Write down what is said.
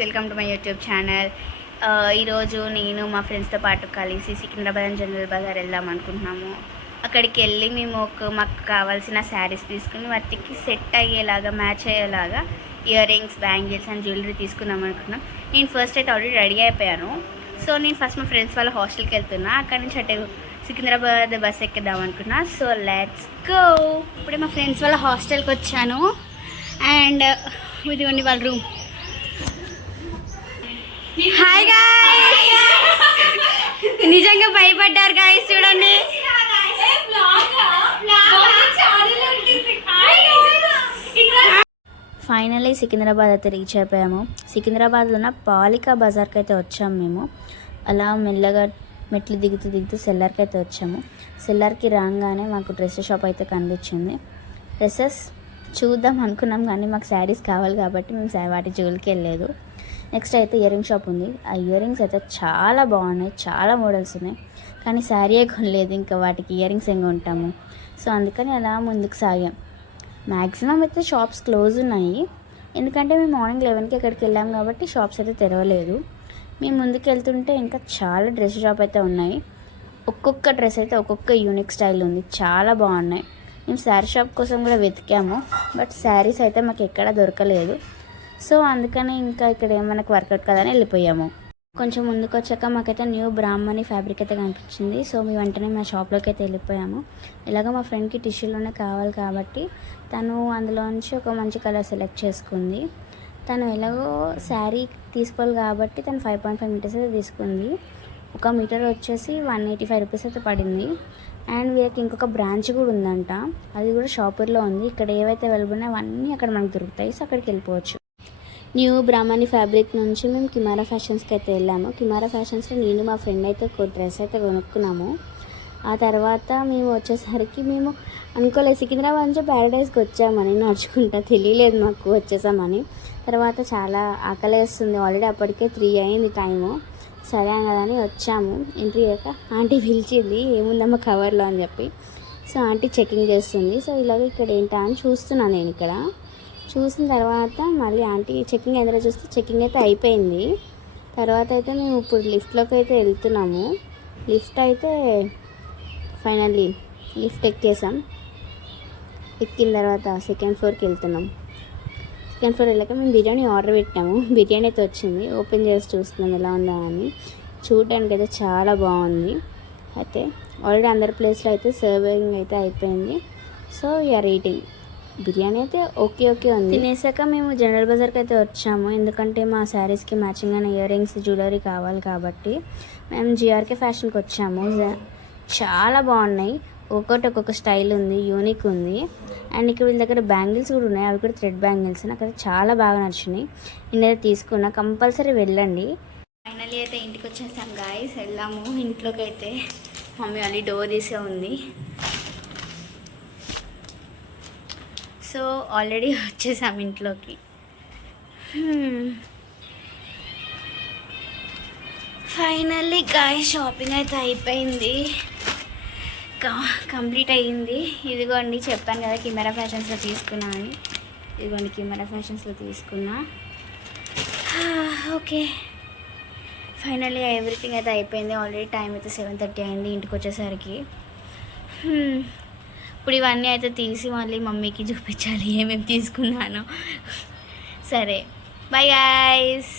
Welcome to my YouTube channel. ఈరోజు నేను మా ఫ్రెండ్స్తో పాటు కలిసి సికింద్రాబాద్ జనరల్ బజార్ వెళ్దాం అనుకుంటున్నాము. అక్కడికి వెళ్ళి మేము మాకు కావాల్సిన శారీస్ తీసుకుని వాటికి సెట్ అయ్యేలాగా మ్యాచ్ అయ్యేలాగా ear rings, bangles and jewellery తీసుకుందాం అనుకున్నాం. నేను ఫస్ట్ అయితే ఆల్రెడీ రెడీ అయిపోయాను. సో నేను ఫస్ట్ మా ఫ్రెండ్స్ వాళ్ళ హాస్టల్కి వెళ్తున్నా. అక్కడి నుంచి అటు సికింద్రాబాద్ బస్ ఎక్కిద్దాం అనుకున్నా. So let's go. ఇప్పుడే మా ఫ్రెండ్స్ వాళ్ళ హాస్టల్కి వచ్చాను అండ్ ఇదిగోండి వాళ్ళ రూమ్. హాయ్ గాయ్స్, నిజంగా భయపడ్డారు గాయ్స్, చూడండి. ఫైనల్లీ సికింద్రాబాద్ అయితే రీచ్ అయిపోయాము. సికింద్రాబాద్లో ఉన్న పాలికా బజార్కి అయితే వచ్చాము మేము. అలా మెల్లగా మెట్లు దిగుతూ సెల్లర్కి అయితే వచ్చాము. సెల్లర్కి రాగానే మాకు డ్రెస్ షాప్ అయితే కనిపించింది. డ్రెస్సెస్ చూద్దాం అనుకున్నాం కానీ మాకు శారీస్ కావాలి కాబట్టి మేము వాటి జోలికి వెళ్ళలేదు. నెక్స్ట్ అయితే ఇయర్ రింగ్ షాప్ ఉంది. ఆ ఇయర్ రింగ్స్ అయితే చాలా బాగున్నాయి, చాలా మోడల్స్ ఉన్నాయి. కానీ శారీయే కొనలేదు, ఇంకా వాటికి ఇయర్ రింగ్స్ ఏం ఉంటాము. సో అందుకని అలా ముందుకు సాగాం. మ్యాక్సిమం అయితే షాప్స్ క్లోజ్ ఉన్నాయి, ఎందుకంటే మేము మార్నింగ్ 11కి అక్కడికి వెళ్ళాము కాబట్టి షాప్స్ అయితే తెరవలేదు. మేము ముందుకు వెళ్తుంటే ఇంకా చాలా డ్రెస్ షాప్ అయితే ఉన్నాయి. ఒక్కొక్క డ్రెస్ అయితే ఒక్కొక్క యూనిక్ స్టైల్ ఉంది, చాలా బాగున్నాయి. మేము శారీ షాప్ కోసం కూడా వెతికాము, బట్ శారీస్ అయితే మాకు ఎక్కడా దొరకలేదు. సో అందుకని ఇంకా ఇక్కడ మనకు వర్కౌట్ కదని వెళ్ళిపోయాము. కొంచెం ముందుకు వచ్చాక మాకైతే న్యూ బ్రాహ్మణి ఫ్యాబ్రిక్ అయితే కనిపించింది. సో మేము వెంటనే మా షాప్లోకి అయితే వెళ్ళిపోయాము. ఇలాగ మా ఫ్రెండ్కి టిష్యూలోనే కావాలి కాబట్టి తను అందులోంచి ఒక మంచి కలర్ సెలెక్ట్ చేసుకుంది. తను ఎలాగో శారీ తీసుకోవాలి కాబట్టి తను 5.5 మీటర్స్ అయితే తీసుకుంది. ఒక మీటర్ వచ్చేసి 185 రూపీస్ అయితే పడింది. అండ్ వీళ్ళకి ఇంకొక బ్రాంచ్ కూడా ఉందంట, అది కూడా షాపర్లో ఉంది. ఇక్కడ ఏవైతే అవైలబుల్ ఉన్నాయో అవన్నీ అక్కడ మనకు దొరుకుతాయి. సో అక్కడికి వెళ్ళిపోవచ్చు. న్యూ బ్రాహ్మణి ఫ్యాబ్రిక్ నుంచి మేము కిమారా ఫ్యాషన్స్కి అయితే వెళ్ళాము. కిమారా ఫ్యాషన్స్లో నేను మా ఫ్రెండ్ అయితే ఒక డ్రెస్ అయితే కొనుక్కున్నాము. ఆ తర్వాత మేము వచ్చేసరికి మేము అనుకోలేదు సికింద్రాబాద్ నుంచి ప్యారడైజ్కి వచ్చామని, నడుచుకుంటా తెలియలేదు మాకు వచ్చేసామని. తర్వాత చాలా ఆకలేస్తుంది, ఆల్రెడీ అప్పటికే 3 అయింది టైము. సరే అని వచ్చాము. ఎంట్రీ అయ్యాక ఆంటీ పిలిచింది, ఏముందమ్మా కవర్లో అని చెప్పి. సో ఆంటీ చెకింగ్ చేస్తుంది. సో ఇలాగ ఇక్కడ ఏంటా అని చూస్తున్నాను. నేను ఇక్కడ చూసిన తర్వాత మళ్ళీ ఆంటీ చెకింగ్ ఎందులో చూస్తే చెకింగ్ అయితే అయిపోయింది. తర్వాత అయితే మేము ఇప్పుడు లిఫ్ట్లోకి అయితే వెళ్తున్నాము. లిఫ్ట్ అయితే ఫైనల్లీ లిఫ్ట్ ఎక్కేసాం. ఎక్కిన తర్వాత సెకండ్ ఫ్లోర్కి వెళ్తున్నాం. సెకండ్ ఫ్లోర్ వెళ్ళాక మేము బిర్యానీ ఆర్డర్ పెట్టాము. బిర్యానీ అయితే వచ్చింది. ఓపెన్ చేసి చూస్తున్నాం ఎలా ఉందా అని. చూడడానికి అయితే చాలా బాగుంది. అయితే ఆల్రెడీ అందరి ప్లేస్లో అయితే సర్వింగ్ అయితే అయిపోయింది. So you're eating. బిర్యానీ అయితే ఓకే ఉంది. తినేసాక మేము జనరల్ బజార్కి అయితే వచ్చాము, ఎందుకంటే మా శారీస్కి మ్యాచింగ్ అయిన ఇయర్ రింగ్స్, జ్యువెలరీ కావాలి కాబట్టి. మేము జిఆర్కే ఫ్యాషన్కి వచ్చాము. చాలా బాగున్నాయి, ఒక్కొక్క స్టైల్ ఉంది, యూనిక్ ఉంది. అండ్ ఇక్కడ వీళ్ళ దగ్గర బ్యాంగిల్స్ కూడా ఉన్నాయి, అవి కూడా థ్రెడ్ బ్యాంగిల్స్. నాకైతే చాలా బాగా నచ్చినాయి. నేనైతే తీసుకున్నా, కంపల్సరీ వెళ్ళండి. ఫైనల్లీ అయితే ఇంటికి వచ్చేసాం గాయ్స్, వెళ్దాము ఇంట్లోకి. అయితే మమ్మీ వాళ్ళు డోర్ తీసే ఉంది. సో ఆల్రెడీ వచ్చేసాం ఇంట్లోకి. ఫైనల్లీ గాయ్స్ షాపింగ్ అయితే అయిపోయింది, కంప్లీట్ అయ్యింది. ఇదిగోండి చెప్పాను కదా కిమారా ఫ్యాషన్స్లో తీసుకున్నా అని. ఇదిగోండి కిమారా ఫ్యాషన్స్లో తీసుకున్నా. ఓకే, ఫైనల్లీ ఎవ్రీథింగ్ అయితే అయిపోయింది. ఆల్రెడీ టైం అయితే 7:30 అయింది ఇంటికి వచ్చేసరికి. ఇప్పుడు ఇవన్నీ అయితే తీసి మళ్ళీ మమ్మీకి చూపించాలి ఏమేమి తీసుకున్నాను. సరే, బై గాయ్స్.